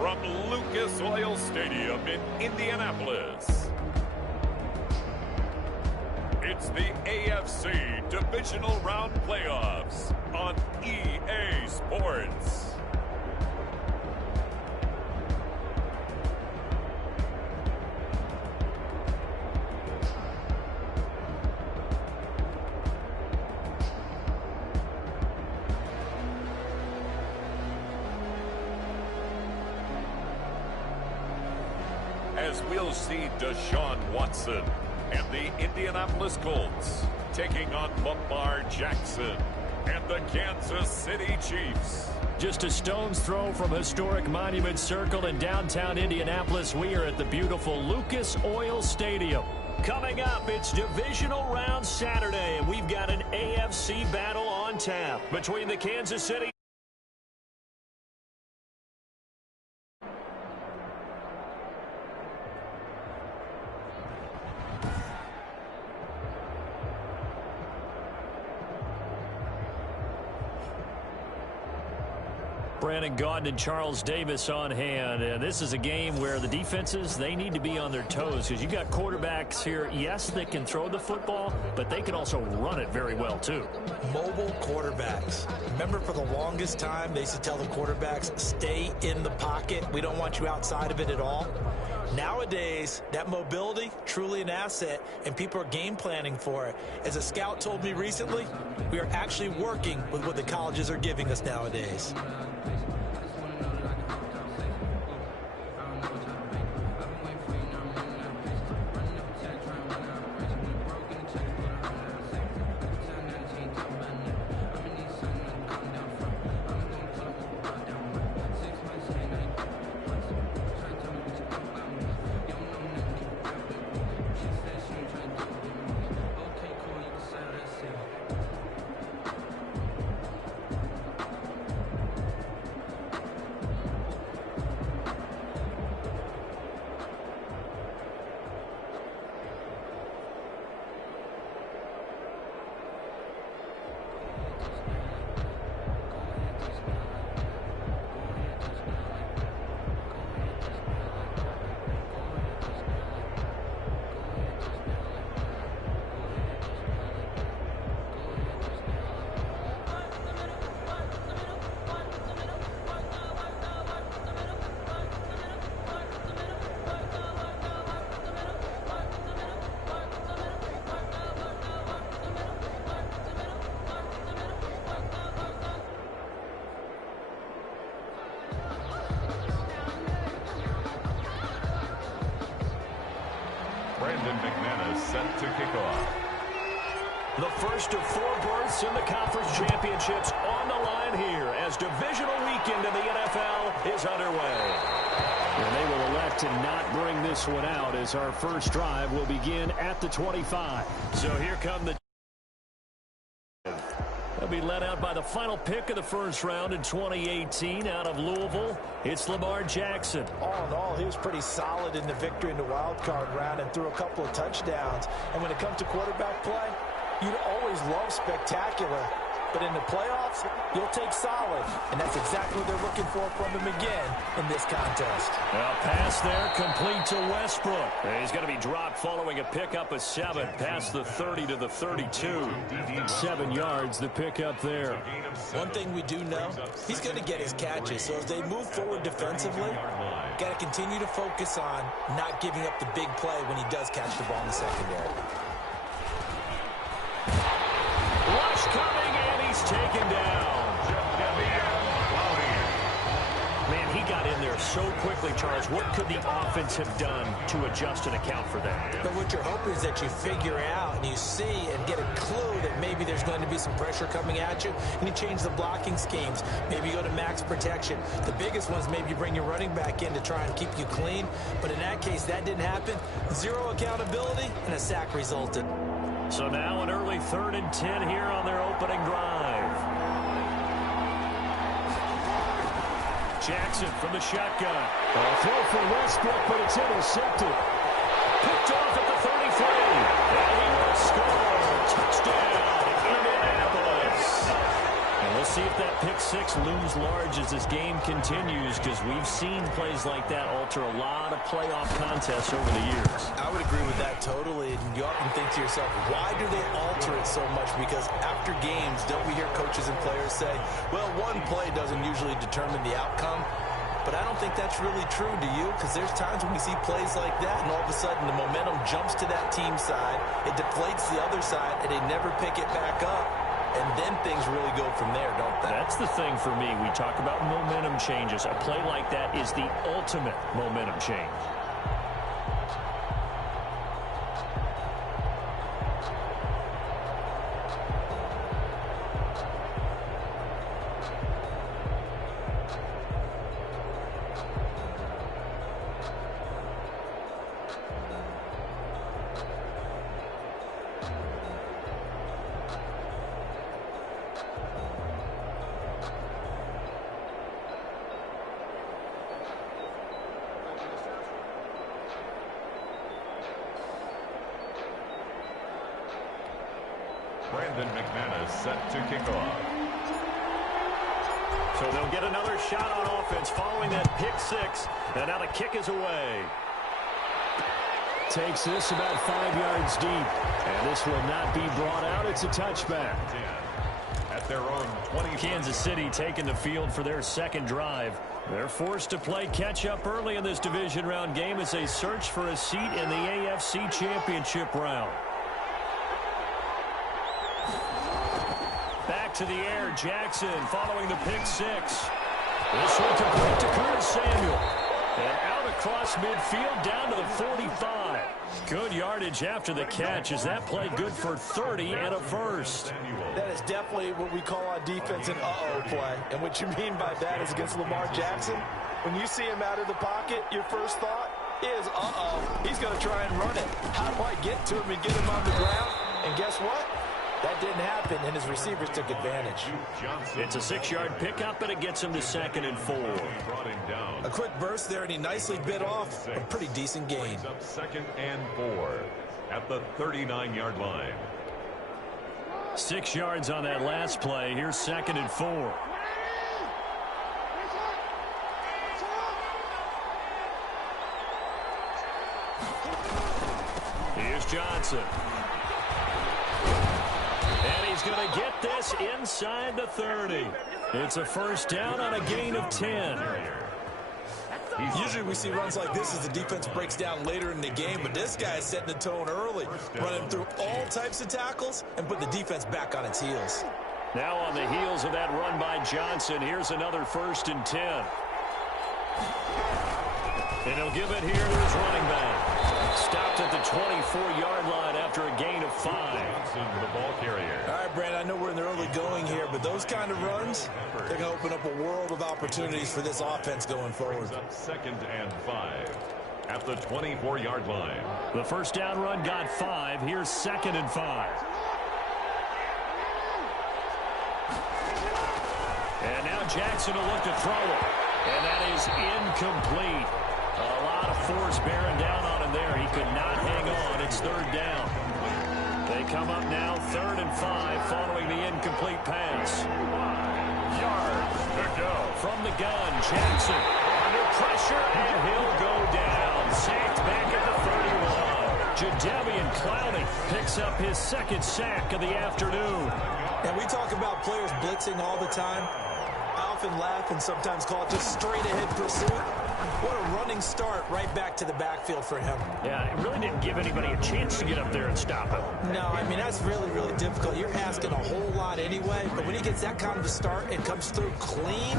from Lucas Oil Stadium in Indianapolis. It's the AFC Divisional Round Playoffs on EA Sports. As we'll see Deshaun Watson and the Indianapolis Colts taking on Lamar Jackson and the Kansas City Chiefs. Just a stone's throw from historic Monument Circle in downtown Indianapolis. We are at the beautiful Lucas Oil Stadium. Coming up, it's Divisional Round Saturday, and we've got an AFC battle on tap between the Kansas City Brandon Gaudin and Charles Davis on hand. And this is a game where the defenses, they need to be on their toes because you got quarterbacks here, yes, that can throw the football, but they can also run it very well, too. Mobile quarterbacks. Remember, for the longest time, they used to tell the quarterbacks, stay in the pocket. We don't want you outside of it at all. Nowadays, that mobility, truly an asset, and people are game planning for it. As a scout told me recently, we are actually working with what the colleges are giving us nowadays. Set to kick off. The first of 4 berths in the conference championships on the line here as divisional weekend in the NFL is underway. And they will elect to not bring this one out as our first drive will begin at the 25. So here come the They'll be led out by the final pick of the first round in 2018 out of Louisville. It's Lamar Jackson. All in all, he was pretty solid in the victory in the wild card round and threw a couple of touchdowns. And when it comes to quarterback play, you'd always love spectacular. But in the playoffs, you'll take solid. And that's exactly what they're looking for from him again in this contest. A pass there complete to Westbrook. He's going to be dropped following a pickup of 7 past the 30 to the 32. 7 yards, the pickup there. One thing we do know, he's going to get his catches. So as they move forward defensively, got to continue to focus on not giving up the big play when he does catch the ball in the secondary. Rush coming, and he's taken down. Man, he got in there so quickly, Charles. What could the offense have done to adjust and account for that? But what you're hoping is that you figure out and you see and get a clue that maybe there's going to be some pressure coming at you, and you change the blocking schemes. Maybe you go to max protection. The biggest one is maybe you bring your running back in to try and keep you clean. But in that case, that didn't happen. 0 accountability, and a sack resulted. So now an early 3rd and 10 here on their opening drive. Jackson from the shotgun. A throw for Westbrook, but it's intercepted. Picked off at the 33. And he will score. Touchdown, Indianapolis. And we'll see if that pick six looms large as this game continues, because we've seen plays like that alter a lot of playoff contests over the years. I would agree with that totally. And you often think to yourself, why do they alter it so much? Because after games, don't we hear coaches and players say, well, one play doesn't usually determine the outcome? But I don't think that's really true, do you? Because there's times when we see plays like that, and all of a sudden the momentum jumps to that team side, it deflates the other side, and they never pick it back up. And then things really go from there, don't they? That's the thing for me. We talk about momentum changes. A play like that is the ultimate momentum change. Set to kick off. So they'll get another shot on offense following that pick six. And now the kick is away. Takes this about 5 yards deep. And this will not be brought out. It's a touchback. At their own 20. Kansas City taking the field for their second drive. They're forced to play catch-up early in this division round game as they search for a seat in the AFC Championship round. Back to the air, Jackson following the pick six. This one complete to Curtis Samuel. And out across midfield down to the 45. Good yardage after the catch as that play good for 30 and a first. That is definitely what we call on defense an uh-oh play. And what you mean by that is against Lamar Jackson, when you see him out of the pocket, your first thought is, uh-oh, he's going to try and run it. How do I get to him and get him on the ground? And guess what? That didn't happen, and his receivers took advantage. It's a 6-yard pickup, and it gets him to 2nd and 4. A quick burst there, and he nicely bit off a pretty decent gain. 2nd and 4 at the 39-yard line. 6 yards on that last play. Here's 2nd and 4. Here's Johnson. And he's going to get this inside the 30. It's a first down on a gain of 10. Usually we see runs like this as the defense breaks down later in the game, but this guy is setting the tone early, running through all types of tackles and put the defense back on its heels. Now on the heels of that run by Johnson, here's another 1st and 10. And he'll give it here to his running back. Stopped at the 24-yard line after a gain of 5. The ball carrier. All right, Brand, I know we're in the early going here, but those kind of runs, they're going to open up a world of opportunities for this offense going forward. 2nd and 5 at the 24-yard line. The first down run got 5. Here's 2nd and 5. And now Jackson will look to throw it. And that is incomplete. A lot of force bearing down on him there. He could not hang on. It's 3rd down. They come up now 3rd and 5 following the incomplete pass. Yards to go. From the gun, Jackson under pressure, and he'll go down. Sacked back at the 31. Jadeveon Clowney picks up his 2nd sack of the afternoon. And we talk about players blitzing all the time. I often laugh and sometimes call it just straight-ahead pursuit. What a running start right back to the backfield for him. Yeah, it really didn't give anybody a chance to get up there and stop him. No, I mean, that's really, really difficult. You're asking a whole lot anyway, but when he gets that kind of a start and comes through clean,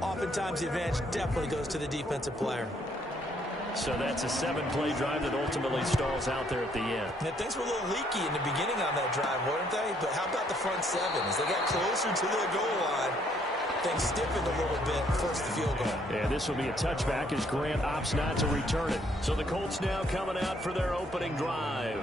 oftentimes the advantage definitely goes to the defensive player. So that's a 7-play drive that ultimately stalls out there at the end. Now, things were a little leaky in the beginning on that drive, weren't they? But how about the front 7? As they got closer to the goal line, things stiffened a little bit, forced the field goal. Yeah, this will be a touchback as Grant opts not to return it. So the Colts now coming out for their opening drive.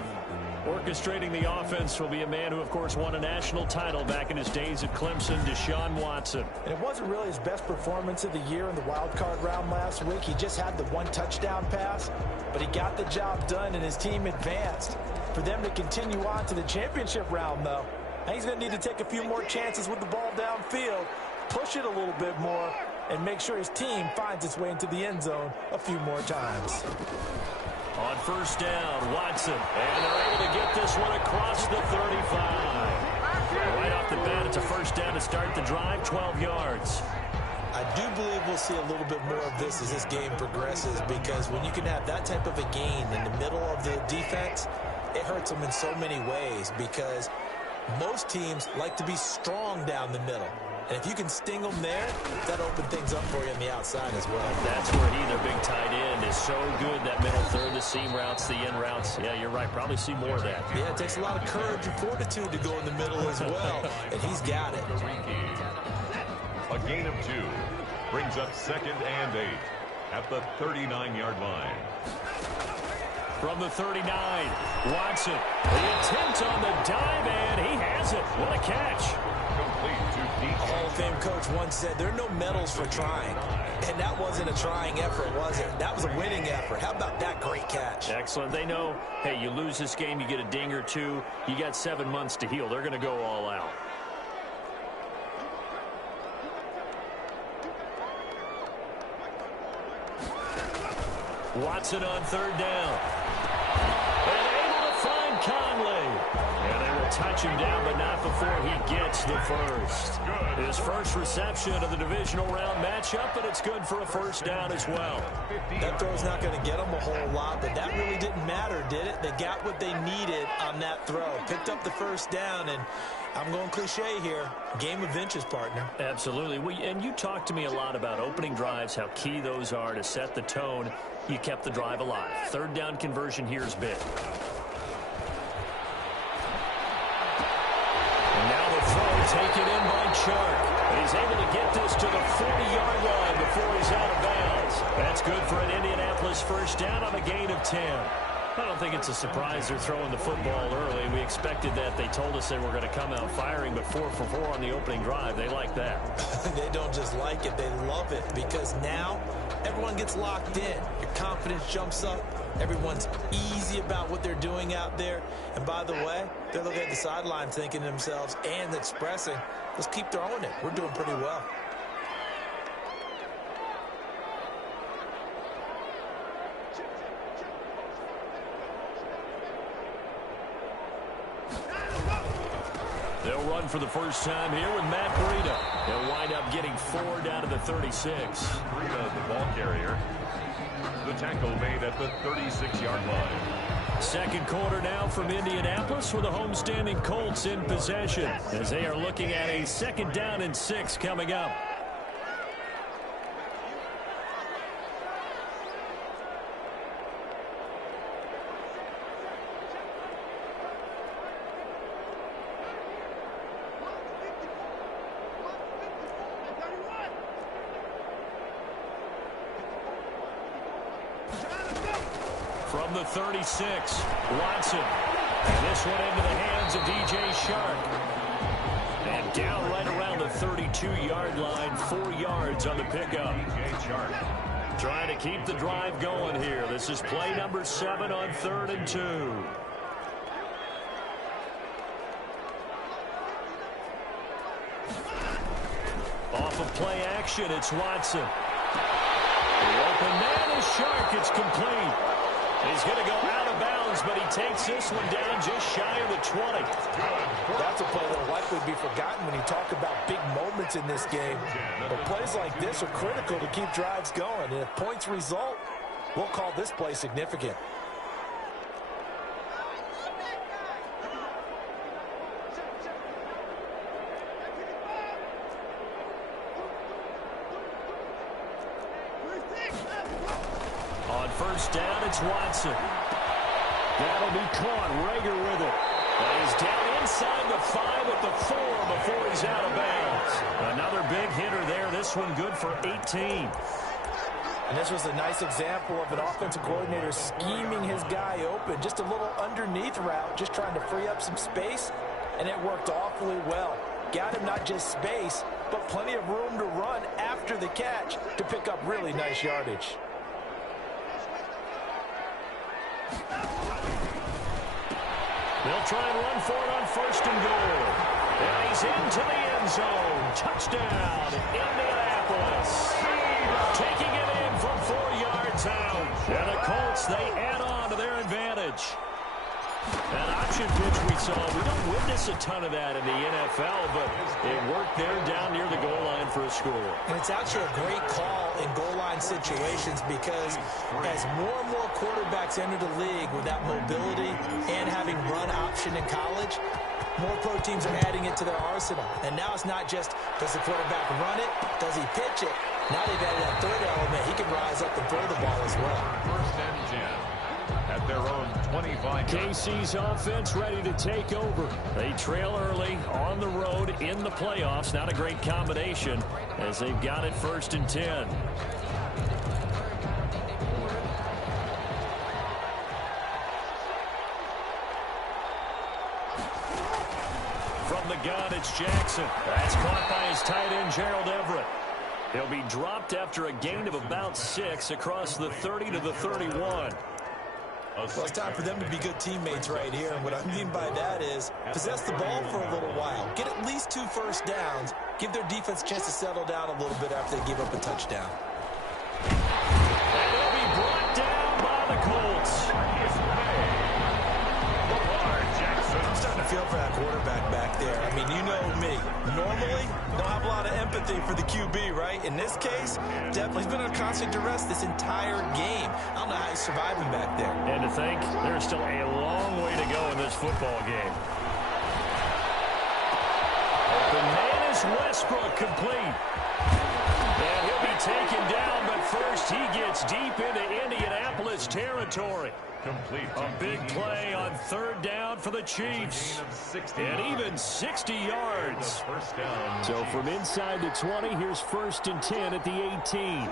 Orchestrating the offense will be a man who, of course, won a national title back in his days at Clemson, Deshaun Watson. And it wasn't really his best performance of the year in the wild card round last week. He just had the 1 touchdown pass, but he got the job done and his team advanced. For them to continue on to the championship round, though, And he's going to need to take a few more chances with the ball downfield, push it a little bit more, and make sure his team finds its way into the end zone a few more times. On first down, Watson. And they're able to get this one across the 35. Right off the bat, it's a first down to start the drive, 12 yards. I do believe we'll see a little bit more of this as this game progresses, because when you can have that type of a gain in the middle of the defense, it hurts them in so many ways, because most teams like to be strong down the middle. And if you can sting them there, that opens things up for you on the outside as well. That's where their big tight end is so good, that middle third, the seam routes, the in routes. Yeah, you're right. Probably see more of that. Yeah, it takes a lot of courage and fortitude to go in the middle as well, and he's got it. A gain of 2 brings up 2nd and 8 at the 39-yard line. From the 39, Watson. The attempt on the dive, and he has it. What a catch. Complete to DJ. A Hall of Fame coach once said, there are no medals for trying. And that wasn't a trying effort, was it? That was a winning effort. How about that great catch? Excellent. They know, hey, you lose this game, you get a ding or two. You got 7 months to heal. They're going to go all out. Watson on third down. And able to find Conley. And they will touch him down, but not before he gets the first. His first reception of the divisional round matchup, but it's good for a first down as well. That throw's not going to get them a whole lot, but that really didn't matter, did it? They got what they needed on that throw. Picked up the first down, and I'm going cliche here. Game of inches, partner. Absolutely. And you talked to me a lot about opening drives, how key those are to set the tone. You kept the drive alive. Third down conversion here is big. And now the throw taken in by Chark. And he's able to get this to the 40-yard line before he's out of bounds. That's good for an Indianapolis first down on a gain of 10. I don't think it's a surprise they're throwing the football early. We expected that. They told us they were going to come out firing, but 4 for 4 on the opening drive. They like that. They don't just like it, they love it, because now everyone gets locked in. Your confidence jumps up. Everyone's easy about what they're doing out there. And by the way, they're looking at the sideline thinking to themselves and expressing, let's keep throwing it. We're doing pretty well. They'll run for the first time here with Matt Breida. They'll wind up getting 4 down to the 36. Breida, the ball carrier. The tackle made at the 36-yard line. Second quarter now from Indianapolis with the homestanding Colts in possession as they are looking at a 2nd down and 6 coming up. From the 36, Watson. And this one into the hands of DJ Chark. And down right around the 32-yard line, 4 yards on the pickup. DJ Chark. Trying to keep the drive going here. This is play number 7 on 3rd and 2. Off of play action, it's Watson. The open man is Chark. It's complete. He's going to go out of bounds, but he takes this one down just shy of the 20. That's a play that will likely be forgotten when you talk about big moments in this game. But plays like this are critical to keep drives going. And if points result, we'll call this play significant. On first down, it's Watson. That'll be caught. Rager with it. And he's down inside the 5 at the 4 before he's out of bounds. Another big hitter there. This one good for 18. And this was a nice example of an offensive coordinator scheming his guy open. Just a little underneath route, just trying to free up some space, and it worked awfully well. Got him not just space, but plenty of room to run after the catch to pick up really nice yardage. They'll try and run for it on first and goal. And he's into the end zone. Touchdown, Indianapolis. Taking it in from 4 yards out. And the Colts, they add on to their advantage. That option pitch we saw, we don't witness a ton of that in the NFL, but it worked there down near the goal line for a score. And it's actually a great call in goal line situations because as more and more quarterbacks enter the league with that mobility and having run option in college, more pro teams are adding it to their arsenal. And now it's not just, does the quarterback run it? Does he pitch it? Now they've added that third element. He can rise up and throw the ball as well. First and 10. At their own 25. KC's offense ready to take over. They trail early on the road in the playoffs. Not a great combination as they've got it first and 10. From the gun, it's Jackson. That's caught by his tight end, Gerald Everett. He'll be dropped after a gain of about 6 across the 30 to the 31. Well, it's time for them to be good teammates right here. And what I mean by that is possess the ball for a little while. Get at least 2 first downs. Give their defense a chance to settle down a little bit after they give up a touchdown. And he'll be brought down by the Colts. I'm starting to feel for that quarterback back there. I mean, you know me. Normally, don't have a lot of empathy for the QB, right? In this case, definitely he's been under constant duress this entire game. I don't know how he's surviving back there. And to think there's still a long way to go in this football game. Open man is Westbrook, complete. And he'll be taken down, but first he gets deep into Indianapolis territory. Complete. A big play on third down for the Chiefs. And even 60 yards. First down. So from inside the 20, here's first and 10 at the 18.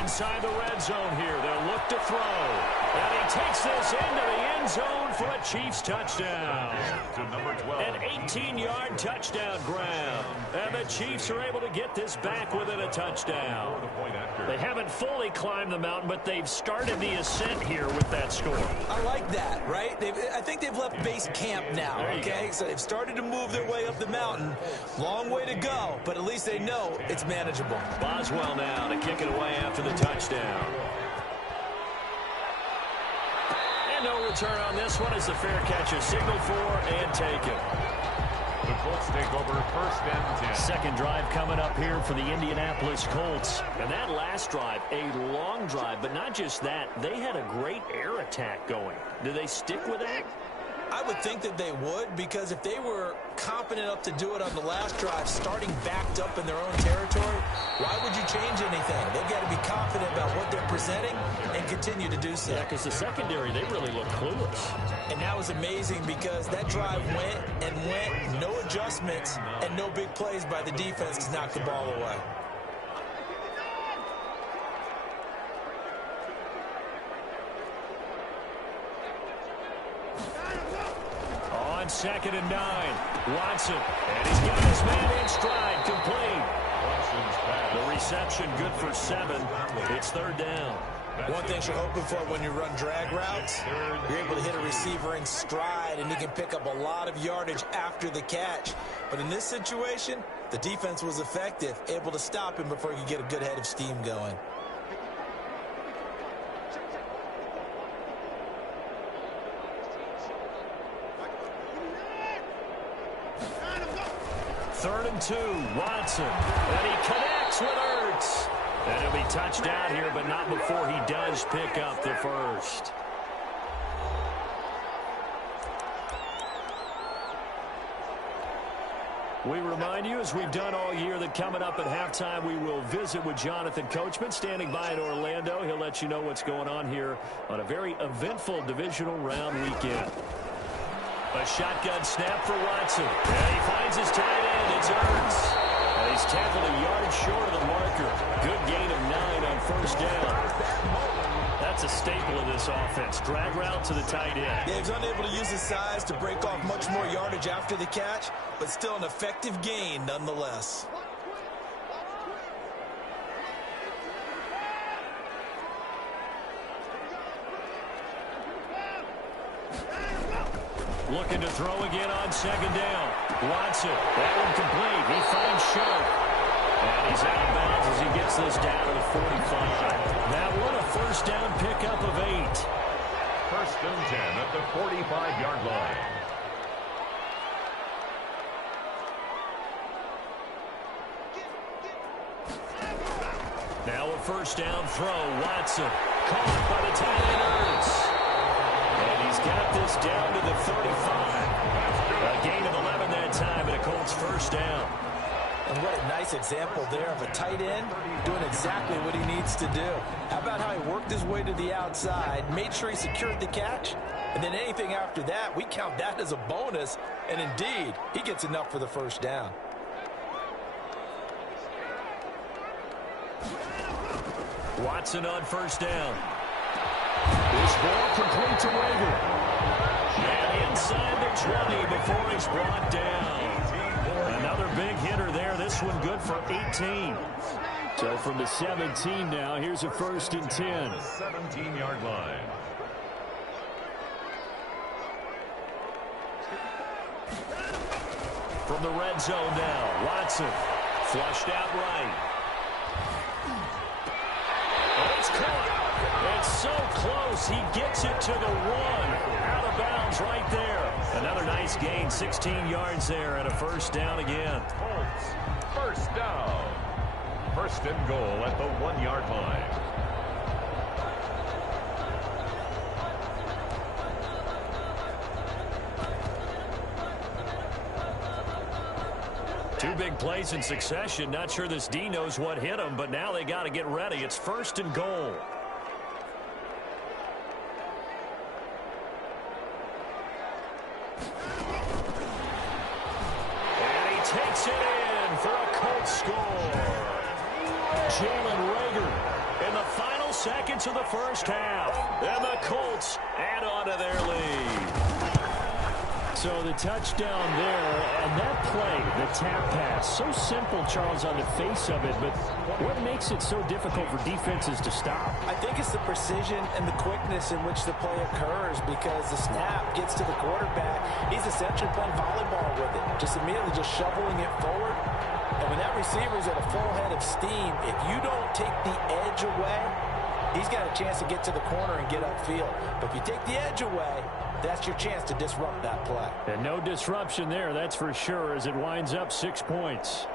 Inside the red zone here, they'll look to throw. And he takes this into the end zone for a Chiefs touchdown. To number 12. An 18-yard touchdown grab. And the Chiefs are able to get this back within a touchdown. They haven't fully climbed the mountain, but they've started the ascent here with that score. I like that, right? I think they've left base camp now, okay? So they've started to move their way up the mountain. Long way to go, but at least they know it's manageable. Boswell now to kick it away after the touchdown. And no return on this one as the fair catch is signaled for and taken. The Colts take over first and 10. Second drive coming up here for the Indianapolis Colts. And that last drive, a long drive, but not just that. They had a great air attack going. Do they stick with that? I would think that they would, because if they were confident enough to do it on the last drive, starting backed up in their own territory, why would you change anything? They've got to be confident about what they're presenting and continue to do so. Yeah, because the secondary, they really look clueless. And that was amazing because that drive went and went, no adjustments, and no big plays by the defense to knock the ball away. On second and 9, Watson. And he's got his man in stride, complete. The reception good for 7. It's third down. One thing you're hoping for when you run drag routes, you're able to hit a receiver in stride, and he can pick up a lot of yardage after the catch. But in this situation, the defense was effective, able to stop him before he could get a good head of steam going. Third and 2, Watson. And he connects with Ertz. And he'll be touchdown here, but not before he does pick up the first. We remind you, as we've done all year, that coming up at halftime, we will visit with Jonathan Coachman, standing by in Orlando. He'll let you know what's going on here on a very eventful divisional round weekend. A shotgun snap for Watson. And he finds his tight end. It's Ertz. And he's tackled a yard short of the marker. Good gain of 9 on first down. That's a staple of this offense. Drag route to the tight end. Yeah, he's unable to use his size to break off much more yardage after the catch, but still an effective gain nonetheless. Looking to throw again on second down. Watson, that one complete. He finds Show. And he's out of bounds as he gets this down to the 45. That one a first down pickup of 8. First and 10 at the 45-yard line. Now a first down throw. Watson caught by the tight end Ertz. And he's got this down to the 35. A gain of 11 that time, and a Colts first down. And what a nice example there of a tight end doing exactly what he needs to do. How about how he worked his way to the outside, made sure he secured the catch, and then anything after that, we count that as a bonus, and indeed, he gets enough for the first down. Watson on first down. This ball complete to Rager. And inside the 20 before he's brought down. Another big hitter there. This one good for 18. So from the 17 now, here's a first and 10. 17-yard line. From the red zone now, Watson flushed out right. Oh, it's caught. It's so close. He gets it to the 1. Out of bounds right there. Another nice gain, 16 yards there, and a first down again. Colts, first down. First and goal at the 1-yard line. Two big plays in succession. Not sure this D knows what hit him, but now they got to get ready. It's first and goal. And he takes it in for a Colts score. Jalen Rager in the final seconds of the first half. And the Colts add on to their lead. So the touchdown there, and that play, the tap pass, so simple, Charles, on the face of it, but what makes it so difficult for defenses to stop? I think it's the precision and the quickness in which the play occurs, because the snap gets to the quarterback. He's essentially playing volleyball with it, just immediately just shoveling it forward. And when that receiver's at a full head of steam, if you don't take the edge away, he's got a chance to get to the corner and get upfield. But if you take the edge away, that's your chance to disrupt that play. And no disruption there, that's for sure, as it winds up 6 points.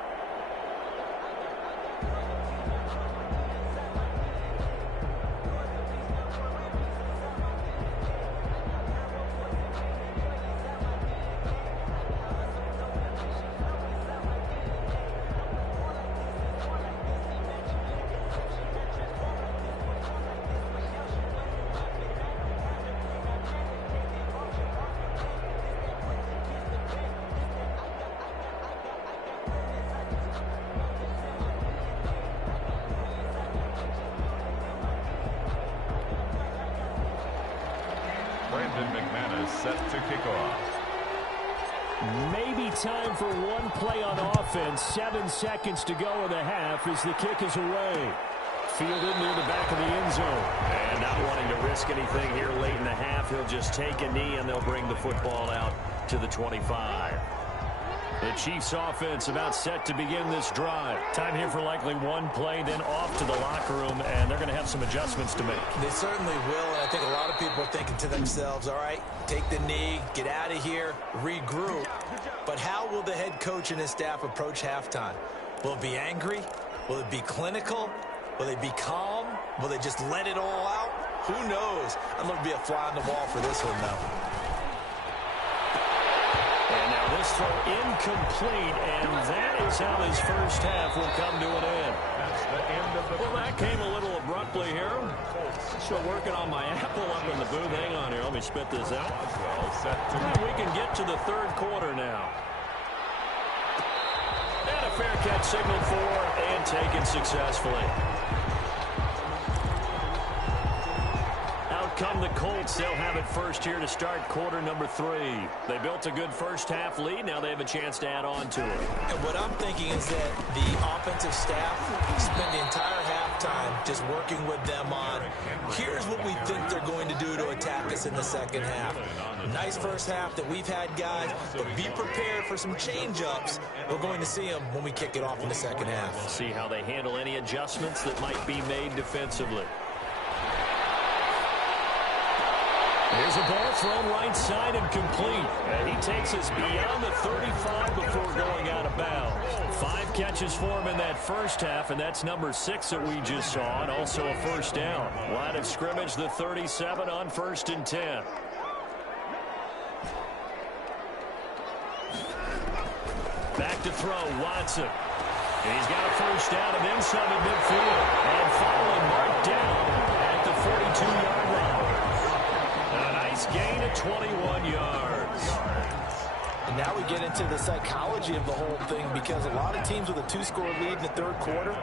Set to kick off. Maybe time for one play on offense. 7 seconds to go in the half as the kick is away. Fielded near the back of the end zone. And not wanting to risk anything here late in the half, he'll just take a knee and they'll bring the football out to the 25. The Chiefs offense about set to begin this drive. Time here for likely one play, then off to the locker room, and they're going to have some adjustments to make. They certainly will, and I think a lot of people are thinking to themselves, all right, take the knee, get out of here, regroup. But how will the head coach and his staff approach halftime? Will it be angry? Will it be clinical? Will they be calm? Will they just let it all out? Who knows? I'd love to be a fly on the wall for this one, though. And now this throw incomplete, and that is how this first half will come to an end. That's the end of the... Well, that came a little abruptly here. Still working on my apple up in the booth. Hang on here. Let me spit this out. Well, set to... And we can get to the third quarter now. And a fair catch signaled for and taken successfully. Come the Colts. They'll have it first here to start quarter number 3. They built a good first half lead. Now they have a chance to add on to it. And what I'm thinking is that the offensive staff spent the entire halftime just working with them on, here's what we think they're going to do to attack us in the second half. Nice first half that we've had, guys, but be prepared for some change-ups. We're going to see them when we kick it off in the second half. We'll see how they handle any adjustments that might be made defensively. Here's a ball thrown right side and complete. And he takes us beyond the 35 before going out of bounds. 5 catches for him in that first half, and that's number 6 that we just saw, and also a first down. Line of scrimmage, the 37 on 1st and 10. Back to throw, Watson. He's got a first down and then some at midfield. And finally marked down at the 42-yard line. A nice gain of 21 yards. And now we get into the psychology of the whole thing, because a lot of teams with a 2-score lead in the third quarter,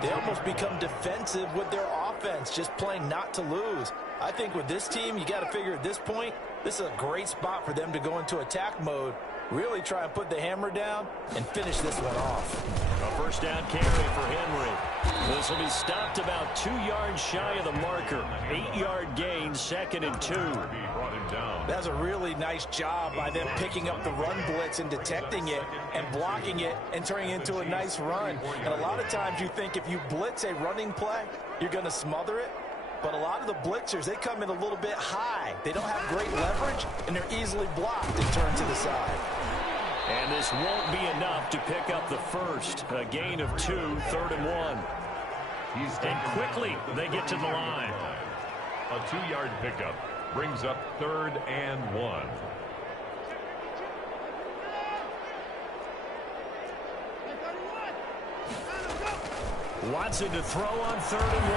they almost become defensive with their offense, just playing not to lose. I think with this team, you got to figure at this point, this is a great spot for them to go into attack mode, really try and put the hammer down and finish this one off. A first down carry for Henry. This will be stopped about 2 yards shy of the marker. 8-yard gain, 2nd and 2. That's a really nice job by them picking up the run blitz and detecting it and blocking it and turning it into a nice run. And a lot of times you think if you blitz a running play, you're going to smother it. But a lot of the blitzers, they come in a little bit high. They don't have great leverage, and they're easily blocked and turned to the side. And this won't be enough to pick up the first. A gain of 2, 3rd and 1. And quickly, they get to the line. A 2-yard pickup brings up 3rd and 1. Watson to throw on 3rd and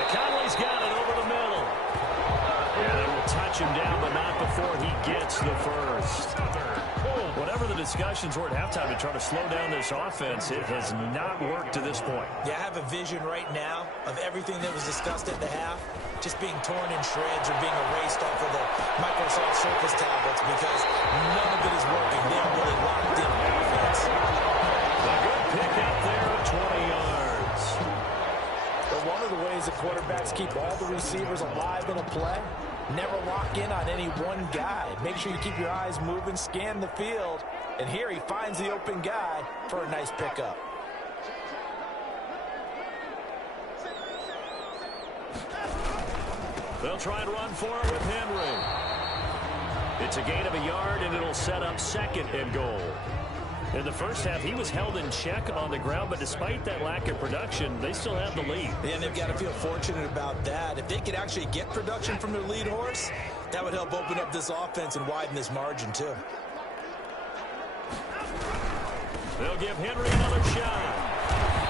1. Conley's got it over the middle. And they will touch him down, but not before he gets the first. Whatever the discussions were at halftime to try to slow down this offense, it has not worked to this point. Yeah, I have a vision right now of everything that was discussed at the half just being torn in shreds or being erased off of the Microsoft Surface tablets, because none of it is working. They're really locked in on offense. A good pick out there at 20 yards. But one of the ways the quarterbacks keep all the receivers alive in a play, never lock in on any one guy. Make sure you keep your eyes moving, scan the field. And here he finds the open guy for a nice pickup. They'll try and run for it with Henry. It's a gain of a yard, and it'll set up 2nd and goal. In the first half, he was held in check on the ground, but despite that lack of production, they still have the lead. And they've got to feel fortunate about that. If they could actually get production from their lead horse, that would help open up this offense and widen this margin, too. They'll give Henry another shot.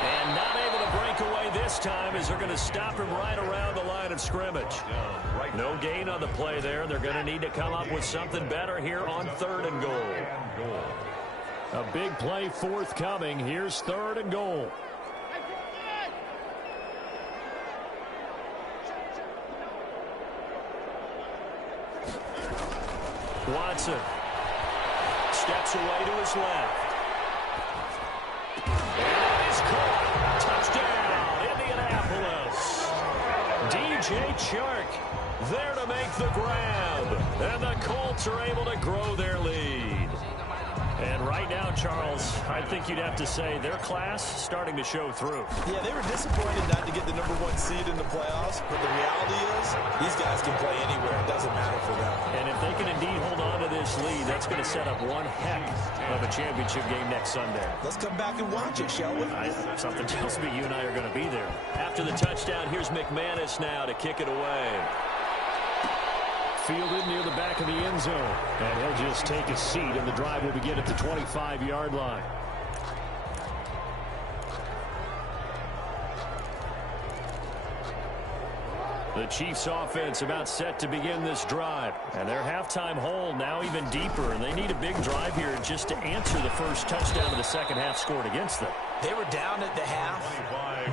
And not able to break away this time, as they're going to stop him right around the line of scrimmage. No gain on the play there. They're going to need to come up with something better here on 3rd and goal. A big play forthcoming. Here's 3rd and goal. Watson steps away to his left. And he's caught. Touchdown, Indianapolis. DJ Chark there to make the grab. And the Colts are able to grow their lead. And right now, Charles, I think you'd have to say their class starting to show through. Yeah, they were disappointed not to get the #1 seed in the playoffs, but the reality is these guys can play anywhere. It doesn't matter for them. And if they can indeed hold on to this lead, that's going to set up one heck of a championship game next Sunday. Let's come back and watch it, shall we? Something tells me you and I are going to be there. After the touchdown, here's McManus now to kick it away. Fielded near the back of the end zone. And he'll just take a seat, and the drive will begin at the 25-yard line. The Chiefs offense about set to begin this drive. And their halftime hole now even deeper. And they need a big drive here just to answer the first touchdown of the second half scored against them. They were down at the half.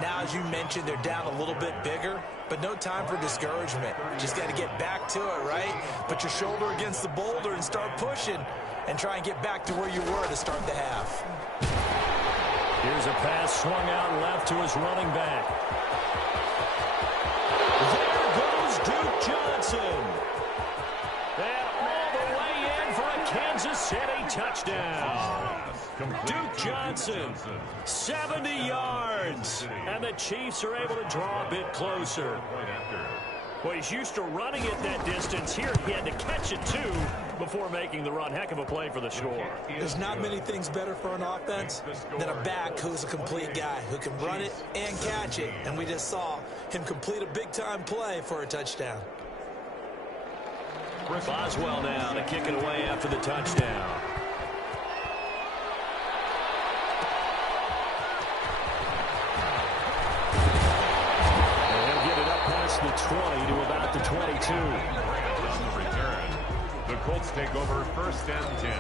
Now, as you mentioned, they're down a little bit bigger, but no time for discouragement. Just got to get back to it, right? Put your shoulder against the boulder and start pushing and try and get back to where you were to start the half. Here's a pass swung out left to his running back. Johnson. And all the way in for a Kansas City touchdown. Duke Johnson, 70 yards. And the Chiefs are able to draw a bit closer. Well, he's used to running it that distance. Here he had to catch it, too, before making the run. Heck of a play for the score. There's not many things better for an offense than a back who's a complete guy, who can run it and catch it. And we just saw him complete a big-time play for a touchdown. Boswell now to kick it away after the touchdown. The 20 to about the 22. On the return, the Colts take over 1st and 10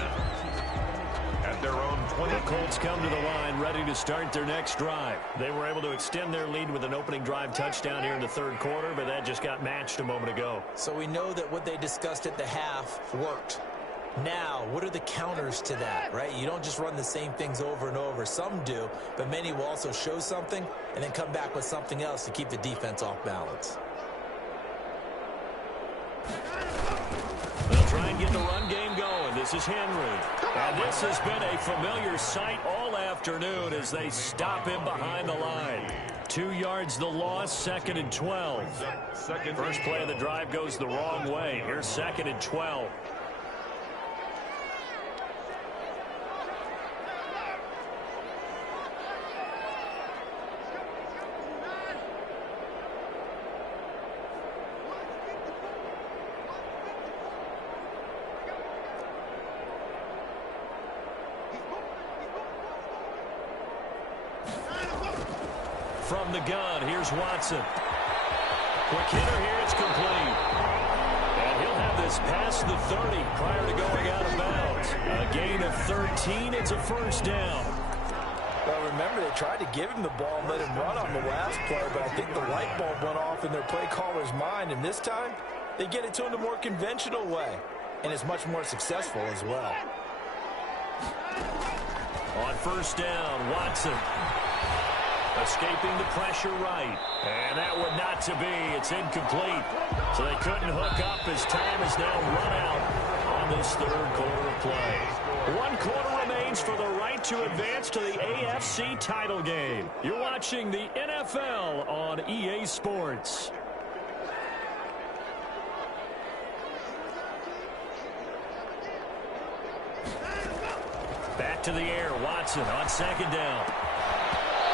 at their own 20. The Colts come to the line ready to start their next drive. They were able to extend their lead with an opening drive touchdown here in the 3rd quarter, but that just got matched a moment ago. So we know that what they discussed at the half worked. Now, what are the counters to that, right? You don't just run the same things over and over. Some do, but many will also show something and then come back with something else to keep the defense off balance. They'll try and get the run game going. This is Henry. And this has been a familiar sight all afternoon as they stop him behind the line. 2 yards the loss, 2nd and 12. First play of the drive goes the wrong way. Here's 2nd and 12. From the gun, here's Watson. Quick hitter here, it's complete. And he'll have this past the 30 prior to going out of bounds. A gain of 13, it's a 1st down. Well, remember, they tried to give him the ball and let him run on the last play, but I think the light bulb went off in their play caller's mind, and this time, they get it to him the more conventional way, and it's much more successful as well. On 1st down, Watson. Escaping the pressure right. And that would not to be. It's incomplete. So they couldn't hook up as time is now run out on this 3rd quarter of play. 1 quarter remains for the right to advance to the AFC title game. You're watching the NFL on EA Sports. Back to the air. Watson on 2nd down.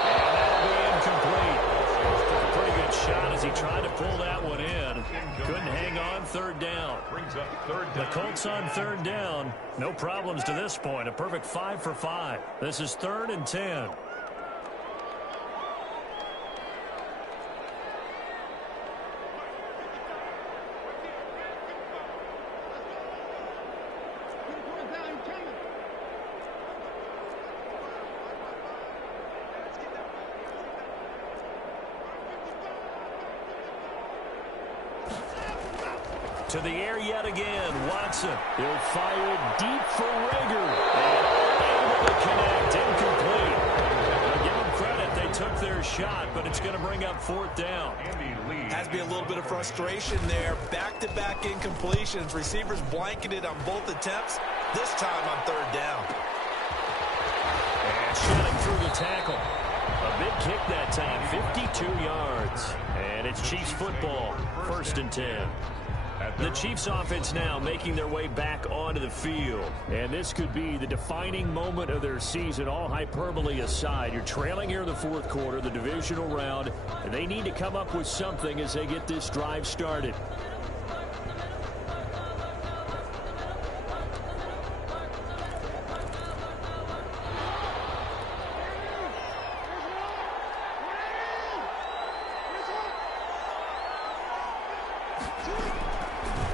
And that'll be incomplete. Took a pretty good shot as he tried to pull that one in. Couldn't hang on 3rd down. The Colts on 3rd down. No problems to this point. A perfect 5 for 5. This is 3rd and 10. To the air yet again, Watson. He'll fire deep for Rager. And able to connect, incomplete. Now give them credit, they took their shot, but it's going to bring up 4th down. Has to be a little bit of frustration there. Back-to-back incompletions. Receivers blanketed on both attempts. This time on 3rd down. And shutting through the tackle. A big kick that time, 52 yards. And it's Chiefs football, 1st and 10. The Chiefs offense now making their way back onto the field. And this could be the defining moment of their season, all hyperbole aside. You're trailing here in the 4th quarter, the divisional round, and they need to come up with something as they get this drive started.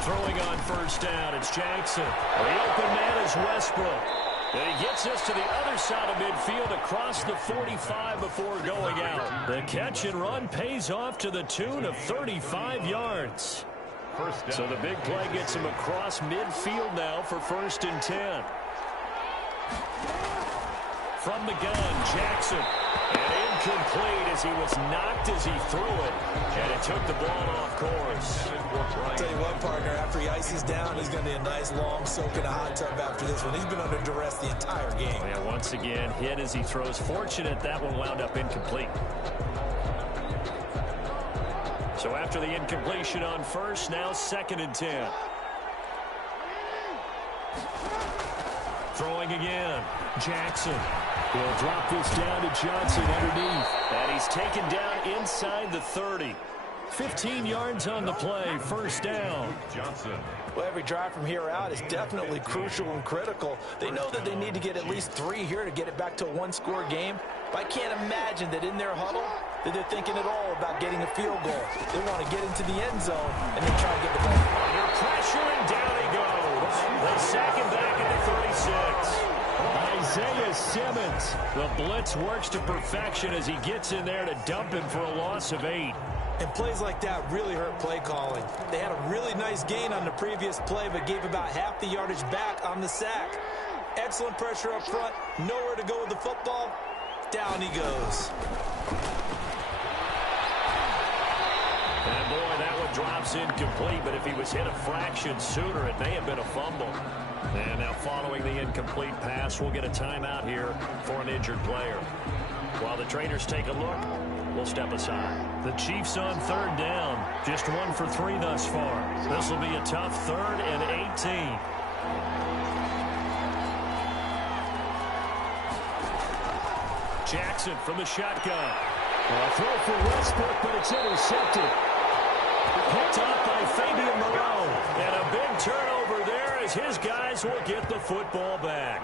Throwing on 1st down, it's Jackson. The open man is Westbrook. And he gets us to the other side of midfield across the 45 before going out. The catch and run pays off to the tune of 35 yards. So the big play gets him across midfield now for 1st and 10. From the gun, Jackson. And incomplete as he was knocked as he threw it, and it took the ball off course. I'll tell you what, partner, after he ices down, he's going to need a nice long soak in a hot tub after this one. He's been under duress the entire game. Yeah, once again, hit as he throws. Fortunate that one wound up incomplete. So after the incompletion on first, now 2nd and 10. Throwing again. Jackson. He'll drop this down to Johnson underneath. And he's taken down inside the 30. 15 yards on the play. 1st down. Johnson. Well, every drive from here out is definitely crucial and critical. They know that they need to get at least 3 here to get it back to a one-score game. But I can't imagine that in their huddle that they're thinking at all about getting a field goal. They want to get into the end zone and then try to get the ball. Under pressure, and down he goes. They sack him back at the 36. Isaiah Simmons. The blitz works to perfection as he gets in there to dump him for a loss of 8. And plays like that really hurt play calling. They had a really nice gain on the previous play, but gave about half the yardage back on the sack. Excellent pressure up front. Nowhere to go with the football. Down he goes. And boy, that one drops incomplete, but if he was hit a fraction sooner, it may have been a fumble. And now following the incomplete pass, we'll get a timeout here for an injured player. While the trainers take a look, we'll step aside. The Chiefs on 3rd down. Just 1 for 3 thus far. This will be a tough 3rd and 18. Jackson from the shotgun. A throw for Westbrook, but it's intercepted. Picked up by Fabian Moreau. And a big turnover there as his guys will get the football back.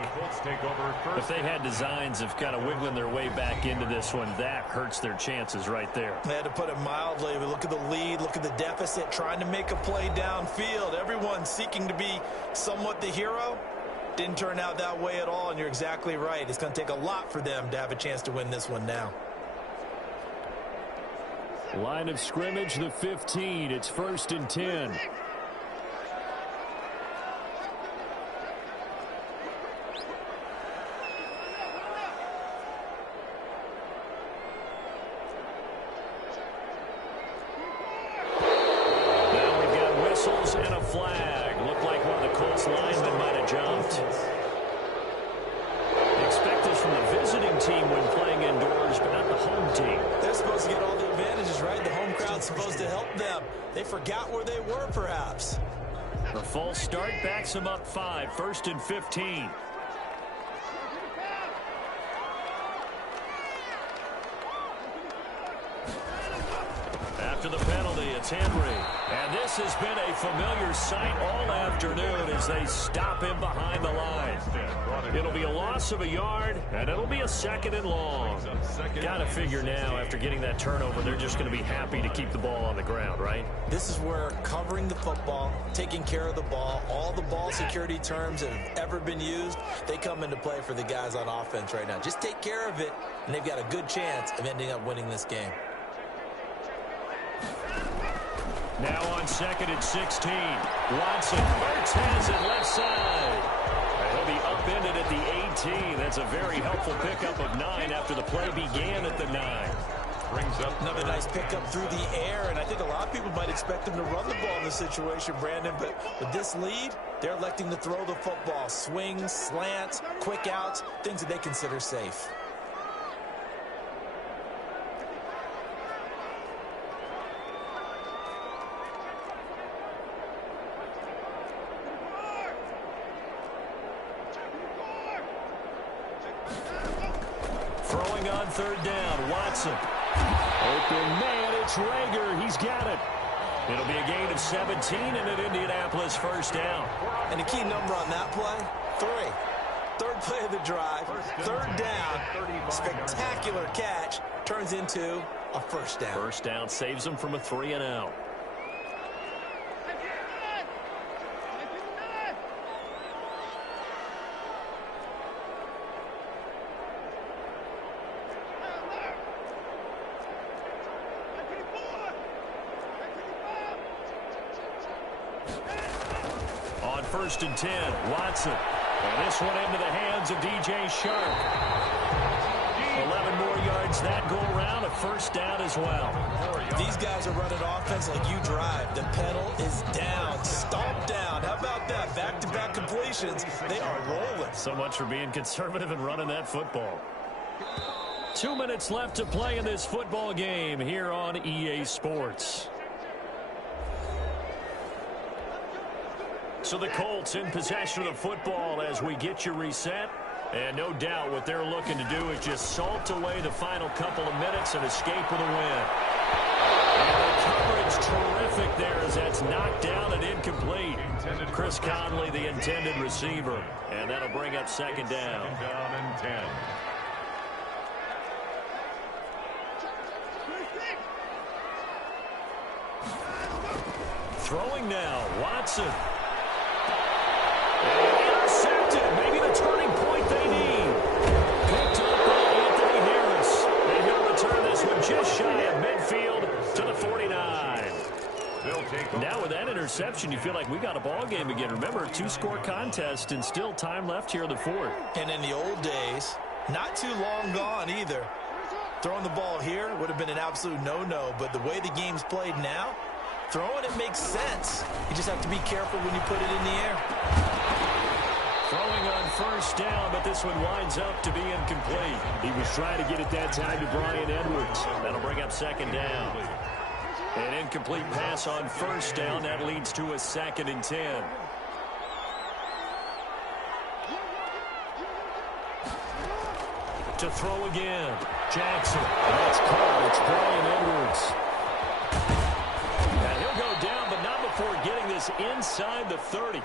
If they had designs of kind of wiggling their way back into this one, that hurts their chances right there. They had to put it mildly, but look at the lead, look at the deficit, trying to make a play downfield. Everyone seeking to be somewhat the hero. Didn't turn out that way at all, and you're exactly right. It's going to take a lot for them to have a chance to win this one now. Line of scrimmage, the 15. It's 1st and 10. Now we've got whistles and a flag. Looked like one of the Colts linemen might have jumped. Expect this from the visiting team when playing indoors, but not the home team. They're supposed to get all the advantages, right? The home crowd's supposed to help them. They forgot where they were, perhaps. The false start backs them up 5. 1st and 15. After the penalty, it's Henry. And this has been a familiar sight all afternoon as they stop him behind the line. It'll be a loss of a yard, and it'll be a 2nd and long. Got to figure now, after getting that turnover, they're just going to be happy to keep the ball on the ground, right? This is where covering the football, taking care of the ball, all the ball security terms that have ever been used, they come into play for the guys on offense right now. Just take care of it, and they've got a good chance of ending up winning this game. Now on 2nd and 16. Watson. Ertz has it left side. He'll be upended at the 18. That's a very helpful pickup of 9 after the play began at the 9. Brings up another nice pickup through the air, and I think a lot of people might expect them to run the ball in this situation, Brandon, but with this lead, they're electing to throw the football. Swings, slants, quick outs, things that they consider safe. Throwing on 3rd down, Watson. Open man, it's Rager. He's got it. It'll be a gain of 17 and an Indianapolis 1st down. And the key number on that play, 3. 3rd play of the drive, 3rd down, spectacular catch, turns into a 1st down. 1st down saves them from a 3 and out. On 1st and 10, Watson. And this one into the hands of DJ Shark. 11 more yards converts that go around a first down as well. These guys are running offense like you drive. The pedal is down, stomp down. How about that? Back-to-back completions. They are rolling. So much for being conservative and running that football. 2 minutes left to play in this football game here on EA Sports. So the Colts in possession of the football as we get you reset. And no doubt what they're looking to do is just salt away the final couple of minutes and escape with a win. And the coverage terrific there as that's knocked down and incomplete. Chris Conley, the intended receiver. And that'll bring up second down. Second down and 10. Throwing now, Watson. Intercepted. Maybe the turning point they need. Picked up by Anthony Harris. And he'll return this one just shy of midfield to the 49. Now with that interception, you feel like we got a ball game again. Remember, a 2-score contest and still time left here in the fourth. And in the old days, not too long gone either. Throwing the ball here would have been an absolute no-no, but the way the game's played now, throwing it makes sense. You just have to be careful when you put it in the air. Throwing on first down, but this one winds up to be incomplete. He was trying to get it that time to Brian Edwards. That'll bring up second down. An incomplete pass on first down. That leads to a 2nd and 10. To throw again. Jackson. That's caught. It's Brian Edwards. And he'll go down, but not before getting this inside the 30.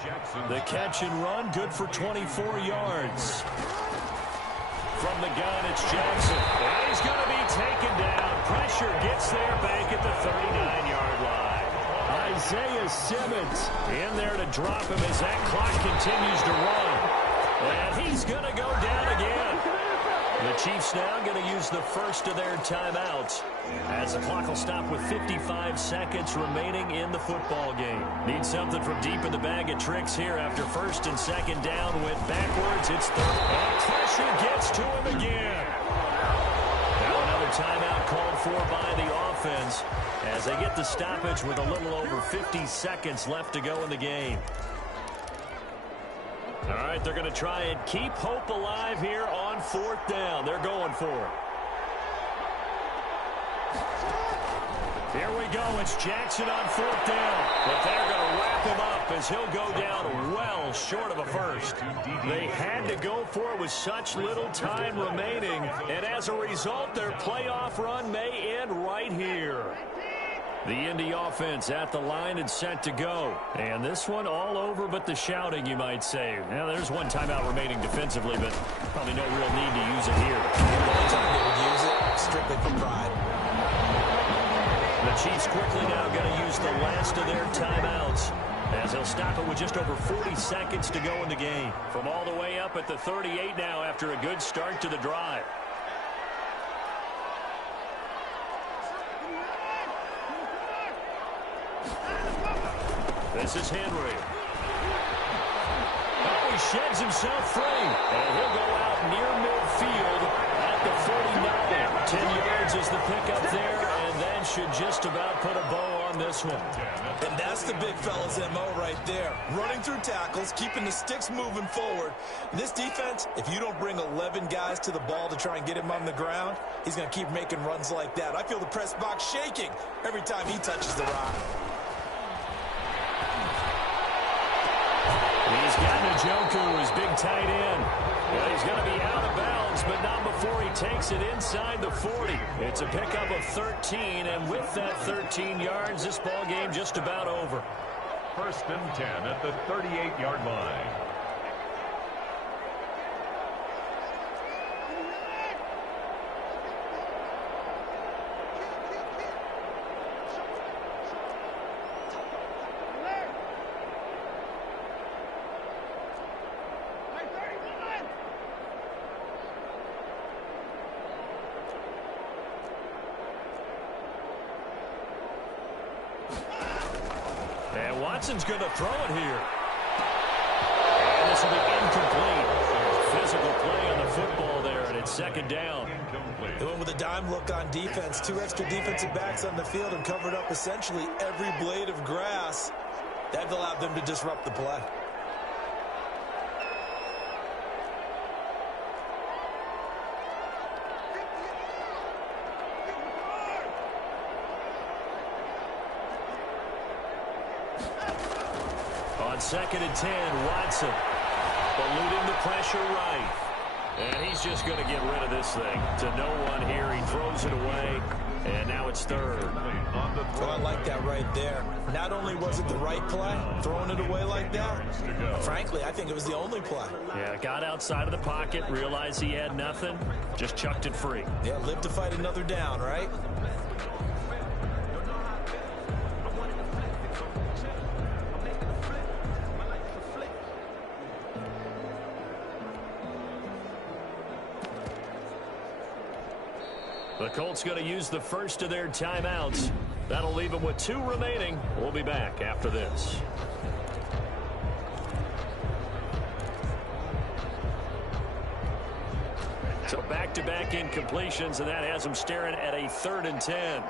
The catch and run, good for 24 yards. From the gun, it's Jackson. And he's going to be taken down. Pressure gets there back at the 39-yard line. Isaiah Simmons in there to drop him as that clock continues to run. And he's going to go down again. The Chiefs now going to use the first of their timeouts as the clock will stop with 55 seconds remaining in the football game. Need something from deep in the bag of tricks here after first and second down. Went backwards. It's third. And pressure gets to him again. Now another timeout called for by the offense as they get the stoppage with a little over 50 seconds left to go in the game. All right, they're going to try and keep hope alive here on fourth down. They're going for it. Here we go. It's Jackson on fourth down. But they're going to wrap him up as he'll go down well short of a first. They had to go for it with such little time remaining. And as a result, their playoff run may end right here. The Indy offense at the line and set to go. And this one all over but the shouting, you might say. Now, there's one timeout remaining defensively, but probably no real need to use it here. The only time they would use it, strictly for pride. The Chiefs quickly now going to use the last of their timeouts as they'll stop it with just over 40 seconds to go in the game. From all the way up at the 38 now after a good start to the drive. This is Henry. Oh, he sheds himself free. And he'll go out near midfield at the 49. 10 yards is the pickup there, and that should just about put a bow on this one. And that's the big fella's MO right there. Running through tackles, keeping the sticks moving forward. In this defense, if you don't bring 11 guys to the ball to try and get him on the ground, he's going to keep making runs like that. I feel the press box shaking every time he touches the rock. He's got Njoku, his big tight end. Well, he's going to be out of bounds, but not before he takes it inside the 40. It's a pickup of 13, and with that 13 yards, this ball game just about over. First and 10 at the 38-yard line. Watson's going to throw it here. And this will be incomplete. physical play on the football there, and it's second down. They went with a dime look on defense. 2 extra defensive backs on the field and covered up essentially every blade of grass. That allowed them to disrupt the play. On 2nd and 10, Watson eluding the pressure right. And he's just going to get rid of this thing to no one here. He throws it away, and now it's third. Well, I like that right there. Not only was it the right play, throwing it away like that, frankly, I think it was the only play. Yeah, got outside of the pocket, realized he had nothing, just chucked it free. Yeah, live to fight another down, right? The Colts going to use the first of their timeouts. That'll leave them with 2 remaining. We'll be back after this. So back-to-back incompletions, and that has them staring at a 3rd and 10.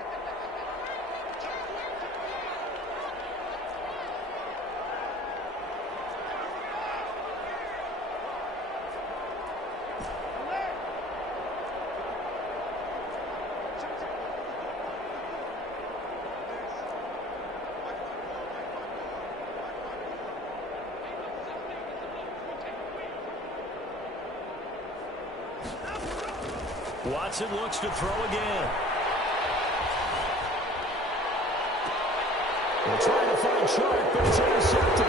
Watson looks to throw again. They're trying to find Sharp, but it's intercepted.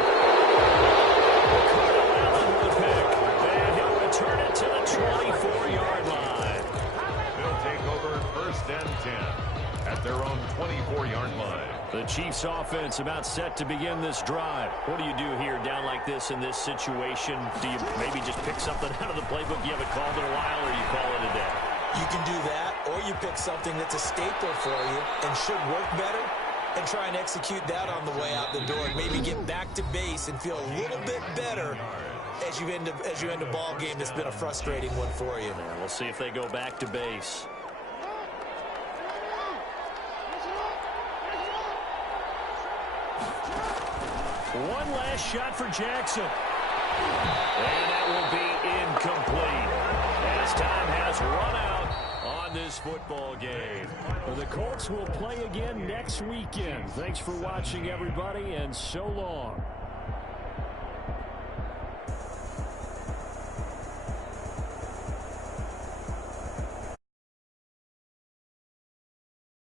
Cardinal Allen with a pick, and he'll return it to the 24-yard line. They'll take over 1st and 10 at their own 24-yard line. The Chiefs offense about set to begin this drive. What do you do here down like this in this situation? Do you maybe just pick something out of the playbook you haven't called in a while, or you call it a day? You can do that, or you pick something that's a staple for you and should work better and try and execute that on the way out the door and maybe get back to base and feel a little bit better as you end a ball game that's been a frustrating one for you. Yeah, we'll see if they go back to base. One last shot for Jackson. And that will be incomplete as time has run out on this football game. The Colts will play again next weekend. Thanks for watching, everybody, and so long.